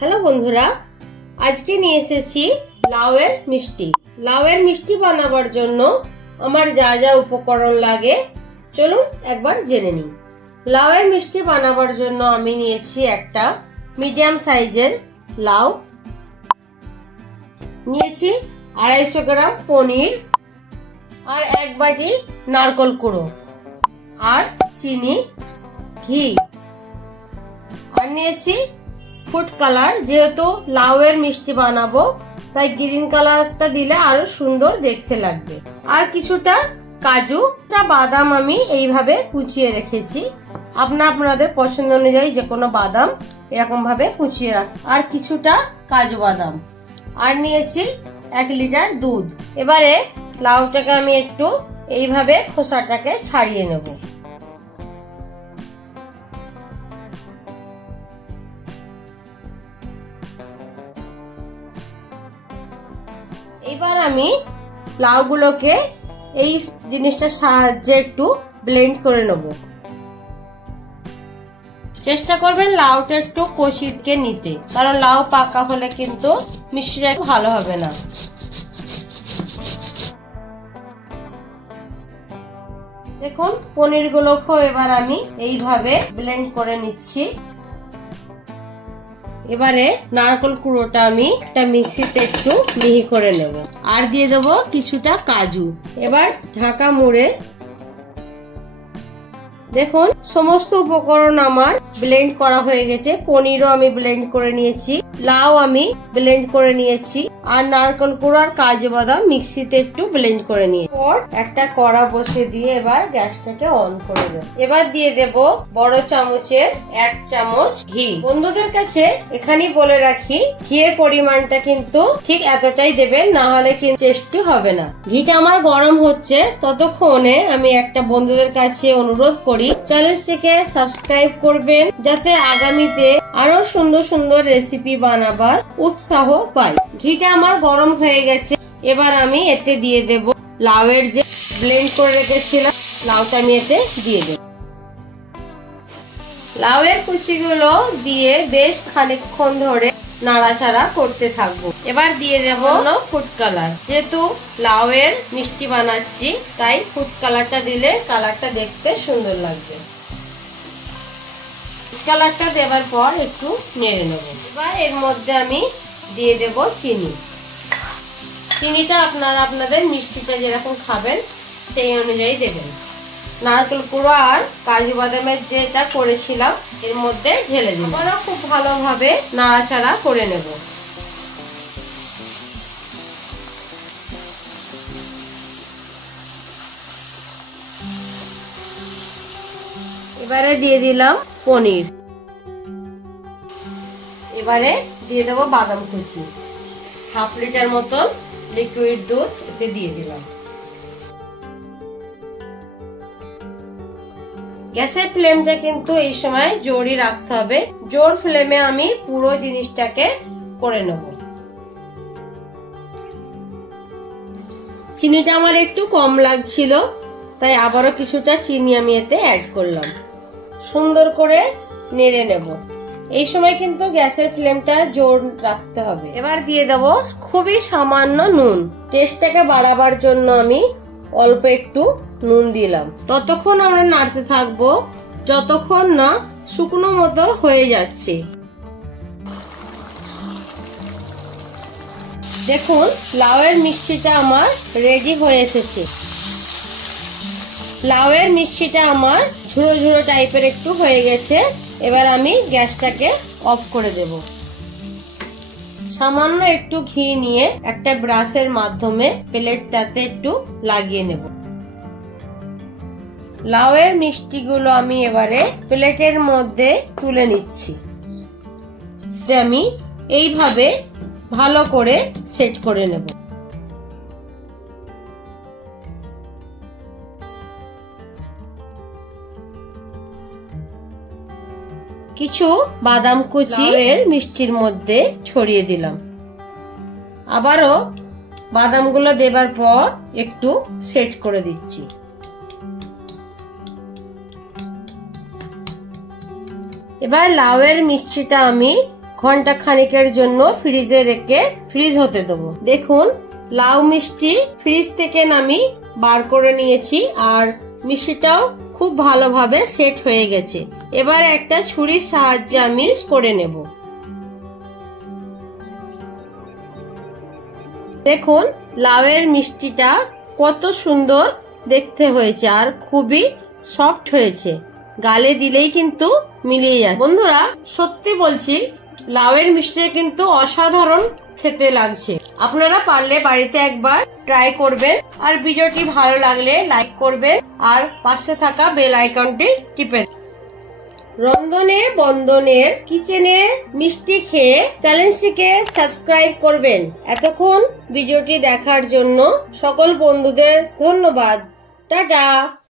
Hello বন্ধুরা, আজকে নিয়ে এসেছি লাউয়ের মিষ্টি। লাউয়ের মিষ্টি বানাবার জন্য আমার যা যা উপকরণ লাগে চলুন একবার জেনে নিই। লাউয়ের মিষ্টি বানাবার জন্য আমি নিয়েছি একটা মিডিয়াম সাইজের লাউ, নিয়েছি 250 গ্রাম পনির, আর 1 বাটি নারকেল কুড়ো, আর চিনি, ঘি, আর নিয়েছি ফুড কালার। যেহেতু লাউয়ের মিষ্টি বানাবো তাই গ্রিন কালারটা দিলে আরো সুন্দর দেখতে লাগবে। আর কিছুটা কাজু, বাদাম আমি এইভাবে কুচিয়ে রেখেছি। আপনাদের পছন্দ অনুযায়ী যে কোনো বাদাম এরকম ভাবে কুচিয়ে রাখ। আর কিছুটা কাজু বাদাম, আর নিয়েছি 1 লিটার দুধ। এবারে লাউটাকে আমি একটু এইভাবে খোসাটাকে ছাড়িয়ে নেব। এবার আমি লাউগুলোকে এই জিনিসটার সাহায্যে একটু ব্লেন্ড করে নেব। চেষ্টা করবেন লাউটা একটু কষিয়ে নিতে, কারণ লাউ পাকা হলে কিন্তু মিষ্টিটা ভালো হবে না। দেখুন পনির গুলোকেও এবার আমি এইভাবে ব্লেন্ড করে নিচ্ছি। এবারে নারকেল কুড়োটা আমি একটা মিক্সিতে একটু মিহি করে নেব, আর দিয়ে দেবো কিছুটা কাজু। এবার ঢাকা মুড়ে দেখুন সমস্ত উপকরণ আমার ব্লেন্ড করা হয়ে গেছে। পনিরও আমি ব্লেন্ড করে নিয়েছি, লাউ আমি ব্লেন্ড করে নিয়েছি, আর নারকেল কুড়ো আর কাজু বাদাম মিক্সিতে একটু ব্লেন্ড করে নিয়ে একটা কড়া বসিয়ে দিয়ে এবার গ্যাসটাকে অন করে দেব। এবার দিয়ে দেব বড় চামচের 1 চামচ ঘি। বন্ধুদের কাছে এখানেই বলে রাখি, ঘিয়ের পরিমাণটা কিন্তু ঠিক এতটাই দেবেন, না হলে কিন্তু টেস্টি হবে না। ঘিটা আমার গরম হচ্ছে, ততক্ষণে আমি একটা বন্ধুদের কাছে অনুরোধ করি, চ্যানেলটিকে সাবস্ক্রাইব করবেন, যাতে আগামীতে আরো সুন্দর সুন্দর রেসিপি বানাবার উৎসাহ পাই। ঘিটা আমার গরম হয়ে গেছে। এবার আমি এতে দিয়ে দেব লাউয়ের যে ব্লেন্ড করে রেখেছিলাম, লাউটা আমি এতে দিয়ে দেব। লাউয়ের কুচিগুলো দিয়ে বেশ খানিকক্ষণ ধরে নাড়াচাড়া করতে থাকবো। এবার দিয়ে দেব ফুড কালার। যেহেতু লাউয়ের মিষ্টি বানাচ্ছি তাই ফুড কালারটা দিলে কালারটা দেখতে সুন্দর লাগবে। কালারটা দেওয়ার পর একটু নেড়ে নেব। এবার এর মধ্যে আমি দিয়ে দেব চিনি। চিনিটা আপনারা আপনাদের মিষ্টিটা যেরকম খাবেন সেই অনুযায়ী দেবেন। নারকেল কুড়ো আর কাজু বাদামের যেটা করেছিলাম এর মধ্যে ঢেলে দিন। আমরা খুব ভালোভাবে নাড়াচাড়া করে নেব। এবারে দিয়ে দিলাম পনির। এবারে দিয়ে দেবো বাদাম কুচি। 1/2 লিটার মতন লিকুইড দুধ এতে দিয়ে দিলাম। গ্যাসের ফ্লেমটা কিন্তু এই সময় জোরই রাখতে হবে। জোর ফ্লেমে আমি পুরো জিনিসটাকে করে নেব। চিনিটা আমার একটু কম লাগছিল, তাই আবারও কিছুটা চিনি আমি এতে অ্যাড করলাম। সুন্দর করে নেড়ে নেব। এই সময় কিন্তু গ্যাসের ফ্লেমটা জোর রাখতে হবে। এবার দিয়ে দেব খুবই সামান্য নুন। টেস্টটাকে বাড়াবার জন্য আমি অল্প একটু নুন দিলাম। ততক্ষণ আমরা নাড়তে থাকবো যতক্ষণ না শুকনো মতো হয়ে যাচ্ছে। দেখুন লাউয়ের মিষ্টিটা আমার রেডি হয়ে এসেছে। লাউয়ের মিষ্টিটা আমার ঝুড়ো ঝুড়ো টাইপের একটু হয়ে গেছে। এবার আমি গ্যাসটাকে অফ করে দেব। সামান্য একটু ঘি নিয়ে একটা ব্রাশের মাধ্যমে প্লেটটাতে একটু লাগিয়ে নেব। লাউয়ের মিষ্টিগুলো আমি এবারে প্লেটের মধ্যে তুলে নিচ্ছি। আমি এইভাবে ভালো করে সেট করে নেব। কিছু বাদাম কুচি এর মিষ্টির মধ্যে ছড়িয়ে দিলাম। আবারও বাদামগুলো দেবার পর একটু সেট করে দিচ্ছি। এবার লাউয়ের মিষ্টিটা আমি ঘন্টা খানিকের জন্য ফ্রিজে রেখে ফ্রিজ হতে দেবো। দেখুন লাউ মিষ্টি ফ্রিজ থেকে আমি বার করে নিয়েছি আর মিষ্টিটাও খুব ভালোভাবে সেট হয়ে গেছে। এবার একটা ছুরির সাহায্যে আমি করে নেব। দেখুন লাউয়ের মিষ্টিটা কত সুন্দর দেখতে হয়েছে আর খুবই সফট হয়েছে, গালে দিলেই কিন্তু মিলিয়ে যায়। বন্ধুরা সত্যি বলছি লাউয়ের মিষ্টিটা কিন্তু অসাধারণ খেতে লাগছে। আপনারা পারলে বাড়িতে একবার ট্রাই করবেন আর ভিডিওটি ভালো লাগলে লাইক করবেন আর পাশে থাকা বেল আইকনটি টিপে। রন্ধনে বন্ধনের কিচেনে মিষ্টি খেয়ে চ্যানেলটিকে সাবস্ক্রাইব করবেন। এতক্ষণ ভিডিওটি দেখার জন্য সকল বন্ধুদের ধন্যবাদ। টাটা।